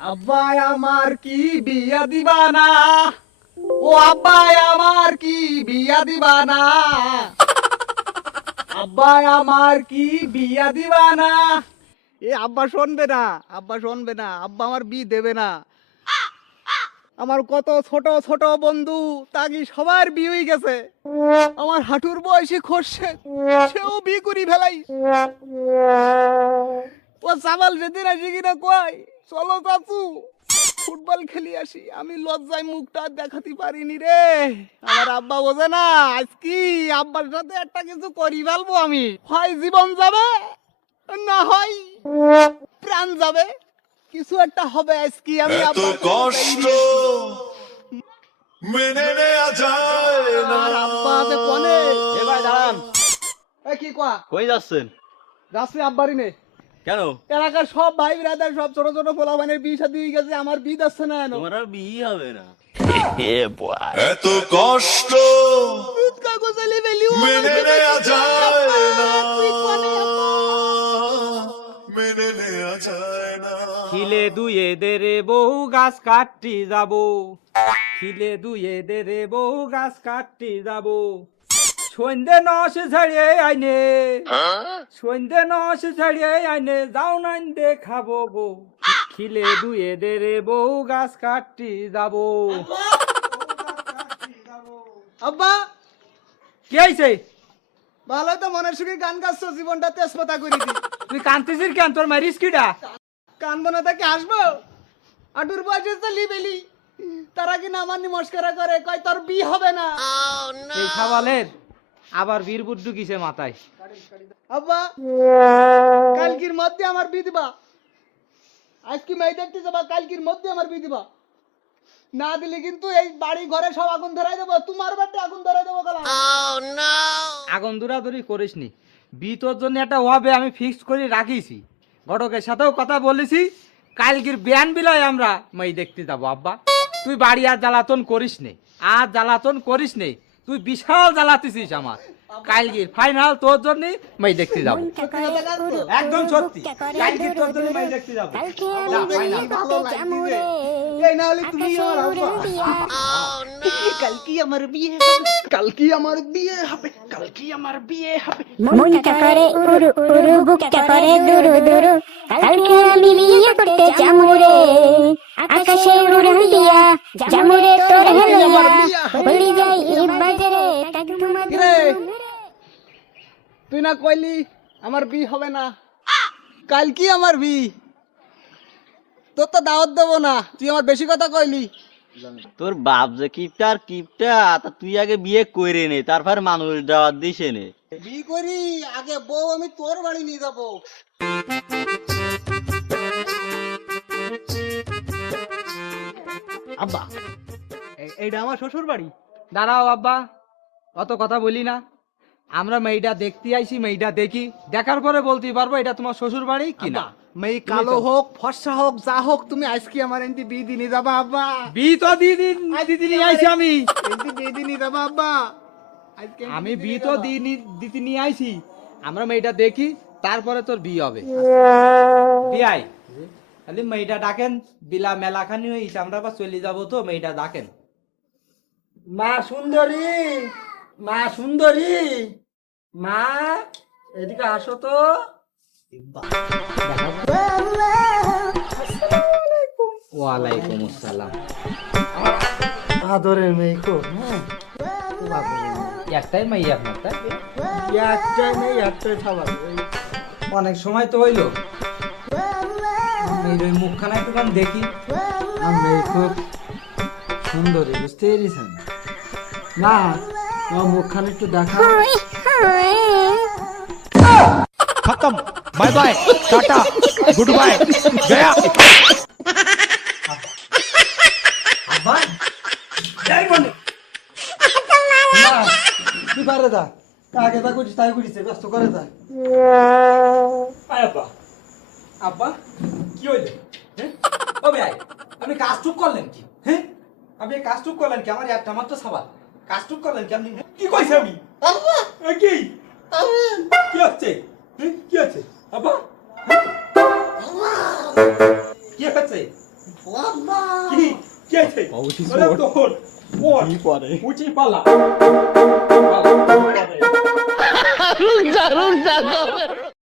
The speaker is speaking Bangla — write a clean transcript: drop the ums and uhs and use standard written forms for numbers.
আব্বা আমার কি বিয়া দিবা না? ও আব্বা আমার কি বিয়া দিবা না? আব্বা আমার কি বিয়া দিবা না? এ আব্বা শুনবে না, আব্বা শুনবে না, আব্বা আমার বি দেবে না। আমার কত ছোট ছোট বন্ধু তাগি সবার বিয়ে হয়ে গেছে। আমার হাঁটুর বয়সী খসছে, সেও বি করি ফেলাই। ও সাবাল যেদিন আসি কিনা কয় চলো চাচু ফুটবল খেলি আসি। আমি লজ্জায় মুখটা দেখাতে পারিনি রে। আমার আব্বা বোঝে না আজ কি আব্বার সাথে একটা কিছু করি ফেলবো আমি। হয় জীবন যাবে, না হয় প্রাণ যাবে, কিছু একটা হবে আজ কি। আমি আব্বার কষ্ট মেনে নেওয়া যায় না। আর আব্বা আছে কোনে? এ ভাই দাঁড়ান। এ কি কয়া? কই যাচ্ছেন? যাচ্ছি আব্বারই নে। কেন? এলাকার সব ভাই ব্রাদার সব ছোট ছোট পোলাপানের বিয়ে শাদী হয়ে গেছে, আমার বিয়ে যাচ্ছে না কেন? তোমার আর বিয়ে হবে না। এত কষ্ট মেনে নেওয়া যায় না, মেনে নেওয়া যায় না। খিলে দুয়ে দেরে বহু গাছ কাটি যাব, খিলে দুয়ে দেরে বহু গাছ কাটি যাব। সন্ধে নস ঝাড়িয়ে আইনে, সন্ধে নস ঝাড়িয়ে আইনে যাও নাইন দেখাবো গো। খিলে দুয়ে দেরে বহু গাছ কাটি যাব। আব্বা কি হয়েছে? ভালো তো মনের সুখে গান গাচ্ছ, জীবনটা তেজপাতা করে দি। তুই কান্তিছিস কেন? তোর মারিস কিডা? কানবো না তাকে আসবো? আটুর বয়সে তো লিবেলি, তারা কিনা আমার নমস্কার করে কয় তোর বিয়ে হবে না। এই খাওয়ালের আবার বীর বুদ্ধু কিসে মাথায়? আব্বা কালকির মধ্যে আমার বিয়ে দিবা। আজ কি মেয়ে দেখতে যাবা, কালকির মধ্যে আমার বিয়ে দিবা। না দিলে কিন্তু এই বাড়ি ঘরে সব আগুন ধরাই দেবো, তোমার বাড়িতে আগুন ধরাই দেবো কালা। আগুন দৌড়াদৌড়ি করিসনি। বি তোর জন্য একটা হবে আমি ফিক্সড করে রাখিছি। ঘটকের সাথেও কথা বলেছি, কালকের বিয়ান বিলায় আমরা মই দেখতে যাবো। আব্বা তুই বাড়ি আর জ্বালাতন করিস নে, আর জ্বালাতন করিস নে। তুই বিশাল জ্বালাতেছিস আমার। কালকের ফাইনাল তোর জন্য মই দেখতে যাবো। একদম সত্যি, কালকের তোর জন্য মই দেখতে যাবো। যা, final। এই না হলে তুমি আমার আব্বা। কালকি আমার বিয়ে হবে, কালকি আমার বিয়ে হবে, কালকি আমার বিয়ে হবে। মনটা করে উরু উরু, বুকটা করে দুরু দুরু, কালকে আমি বিয়ে করতে যামুরে, আকাশে উড়াল দিয়া যামুরে তোর হেলিয়া, বলি যাই বাজারে টাকটুমা কিরে তুই না কইলি আমার বিয়ে হবে না? কালকি আমার বিয়ে, তোর তো দাওয়াত দেবো না, তুই আমার বেশি কথা কইলি। তোর বাপ যে কিপটা আর কিপটা, তা তুই আগে বিয়ে করে নে, তারপর মানুষ দাওয়াত দিস নে। বিয়ে করি আগে বউ আমি তোর বাড়ি নিয়ে যাবো। আব্বা এইটা আমার শ্বশুর বাড়ি। দাঁড়াও আব্বা, অত কথা বলি না। আমরা মেয়েটা দেখতে আইছি, মেয়েটা দেখি, দেখার পরে বলতে পারবো এটা তোমার শ্বশুর বাড়ি কিনা। মেয়ে কালো হোক ফর্সা হোক যা হোক, তুমি আজকে আমার এনতি বিয়ে দিয়ে নিয়ে যাবা আব্বা। বি তো দিদিন দিদি আইছি আমি। এনতি বিয়ে দিয়ে নিয়ে যাবা আব্বা। আজকে আমি বি তো দিতে নিয়ে আইছি। আমরা মেয়েটা দেখি, তারপরে তোর বিয়ে হবে। বিয়াই খালি মেয়েটা ডাকেন, বিলা মেলাখানি হইছে, আমরা আবার চলে যাবো তো, মেয়েটা ডাকেন। মা সুন্দরী, মা সুন্দরী, মা এদিকে আসো তো। ওয়ালাইকুম আসসালাম। আদরের মেয়ে কো? একটাই মেয়ে আপনার, তাই? একটাই মেয়ে একটাই খাবার। অনেক সময় তো হইলো, মেয়ের ওই মুখখানা একটুখান দেখি। মেয়ে খুব সুন্দরী, বুঝতে পেরেছেন না? আমার মুখখানে একটু দেখা। खत्म, bye bye, tata, goodbye, गया। আব্বা যাই বলে তুই পারে যা, কাকে তা করিস তাই করিস, ব্যস্ত করে যা। আয় আব্বা। আব্বা কি হইলো? হ্যাঁ ও ভাই, আপনি কাজ টুক করলেন কি? হ্যাঁ আপনি কাজ টুক করলেন কি? আমার একটা মাত্র সাবাল কাজ টুক করলেন কি আপনি? কি কইছে আমি? আব্বা কি কি হচ্ছে? হ্যাঁ কি হচ্ছে আব্বা? হ্যাঁ? কি হচ্ছে? কি আছে বলে তোর ওর কি পরে উচি পালা রুক যা